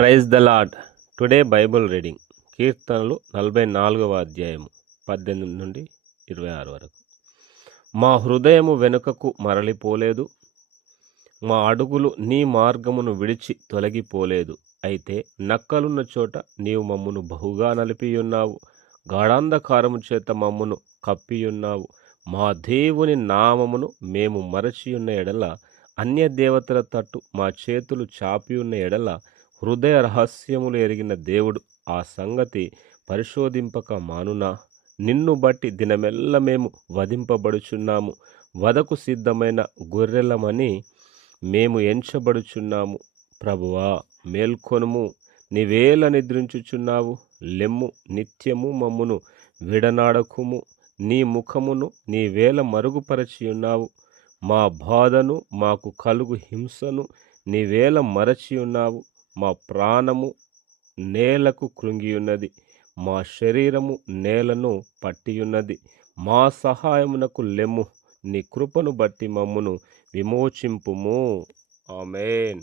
Praise the Lord. Today Bible reading కీర్తనలు 44వ అధ్యాయము 18 నుండి 26 వరకు. మా హృదయము వెనుకకు మరలిపోలేదు, మా అడుగులు నీ మార్గమును విడిచి తొలగిపోలేదు. అయితే నక్కలున్న చోట నీవు మమ్మును బహుగా నలిపియున్నావు, గాఢాంధకారము చేత మమ్మును కప్పియున్నావు. మా దేవుని నామమును మేము మరచియున్న ఎడల, అన్య దేవతల తట్టు మా చేతులు చాపియున్న ఎడల, హృదయ రహస్యములు ఎరిగిన దేవుడు ఆ సంగతి పరిశోధింపక మానునా? నిన్ను బట్టి దినమెల్ల మేము వధింపబడుచున్నాము, వదకు సిద్ధమైన గొర్రెలమని మేము ఎంచబడుచున్నాము. ప్రభువా, మేల్కొనుము, నీవేళ నిద్రించుచున్నావు? లెమ్ము, నిత్యము మమ్మును విడనాడకుము. నీ ముఖమును నీవేళ మరుగుపరచియున్నావు? మా బాధను, మాకు కలుగు హింసను నీవేళ మరచియున్నావు? మా ప్రాణము నేలకు కృంగియున్నది, మా శరీరము నేలను పట్టియున్నది. మా సహాయమునకు లెమ్ము, నీ కృపను బట్టి మమ్మును విమోచింపుము. ఆమేన్.